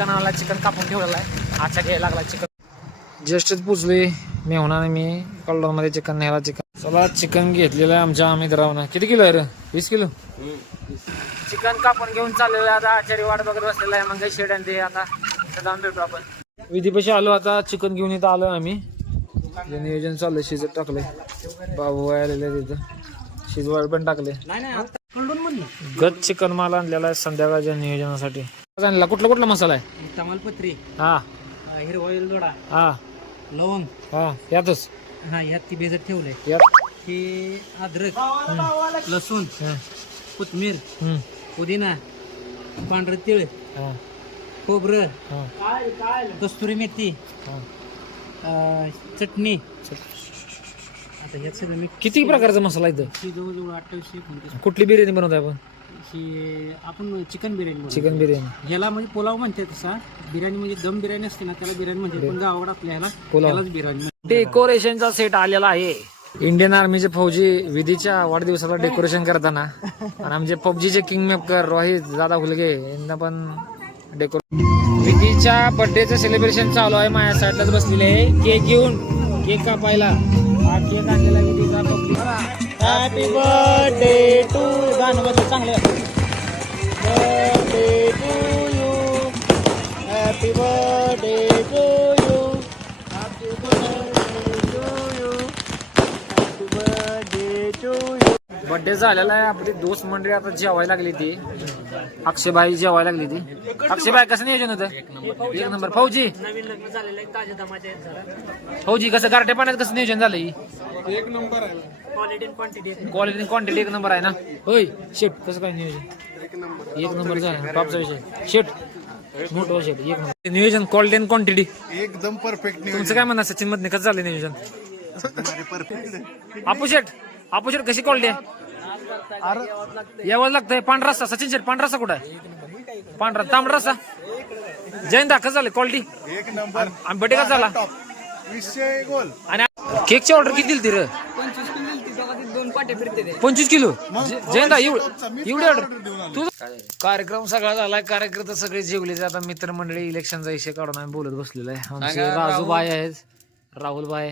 Chicken आला, chicken कापून ठेवलेला आहे. अच्छा घ्यायला लागला चिकन. जस्टच पुजलोय मेहनाने मी कल्लोळमध्ये चिकन न्यायला. चिकन चला चिकन घेतलेलं आहे आमच्या मित्रांना. किती किलो आहे रे? 20 किलो चिकन कापून घेऊन चाललेलं. आता आचारी वाट बघत बसलेला आहे. मग शेड आणि ते आता जाऊन भेटू आपण. विधीपाशी आलो आता. चिकन घेऊन इथं आलो आम्ही. नियोजन चाललंय. शिजत टाकले. बाबू आलेले तिथं. शिजवायला पण टाकले. गच चिकन माल आणलेला आहे संध्याकाळच्या नियोजनासाठी. आणला कुठला कुठला मसाला आहे? तमालपत्री, हा हिरवा वेलदोडा, हा लवंग, हा यातच हा ह्यात ती बेजत ठेवलंय. यात हे अद्रक, लसूण, कोथमीर, पुदिना, पांढरं तीळ, हा खोबरं, हा कस्तुरी मेथी, हा. चटणी. आता ह्यात सगळं मी किती प्रकारचा मसाला इथं? जवळजवळ 28 कुठली बिर्याणी बनवताय आपण? ही आपण चिकन बिर्याणी बनवतो. चिकन बिर्याणी. ह्याला म्हणजे पुलाव म्हणते. तसा बिर्याणी म्हणजे दम बिर्याणी असते ना त्याला बिर्याणी म्हणते. पण गावाकडे आपल्या ह्याला पुलाव. त्यालाच बिर्याणी. डेकोरेशनचा सेट आलेला आहे. इंडियन आर्मीचे फौजी विधीच्या वाढदिवसाला डेकोरेशन करताना आणि आमचे पबजीचे किंग मेकर रोहित दादा हुलगे यांना पण विधीच्या बर्थडेचं सेलिब्रेशन चालू आहे. माझ्या साईडलाच बसलेले आहे. केक घेऊन केक कापायला. हा केक आणलेला विधीचा पब्लिक. हॅपी बर्थडे टू गाणं बघ चांगलं. Birthday to you, happy birthday to you, happy birthday to you, happy birthday to you. Birthday झालेला आहे. आपली दोस्त मंडळी आता जेवायला लागली ती. अक्षयबाई जेवायला लागली ती. अक्षयबाई कसं नियोजन होतं? एक नंबर. फौजी नवीन लग्न झालेलं आहे. ताजे दमाचे फौजी कसं गारठे पाण्यात कसं नियोजन झालंय? एक नंबर आहे. Quality and quantity. Quality quantity एक नंबर आहे ना. होय शेट कसं काय नियोजन? एक नंबर झालं. टॉपचा विषय शेट मोठं शेट एक नंबर नियोजन. क्वालिटी अँड क्वांटिटी एकदम परफेक्ट. तुमचं काय म्हणणं सचिन मध्ये कसं झालं नियोजन? आपू शेट कशी क्वालिटी आहे? यावं लागतंय. पांढरा रस्सा सचिन शेट पांढरा रस्सा कुठं आहे? पांढरा तांबडा रस्सा. जयंता कसं झालं क्वालिटी? एक नंबर. आणि बर्थडे कसा झाला? 20 गोल. आणि केकची ऑर्डर किती दिली ती रे? 25 किलो. जयंता एवढी ऑर्डर तू? कार्यक्रम सगळा झालाय. कार्यकर्ते सगळे जेवले. आता मित्रमंडळी इलेक्शनचा विषय काढून आम्ही बोलत बसलेलो आहे. आमचे राजूबाई आहेत, राहुलबाई,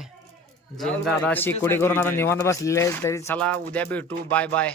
जयंत दादा शिकोडी करून आता निवांत बसलेले आहेत. तरी चला उद्या भेटू. Bye bye.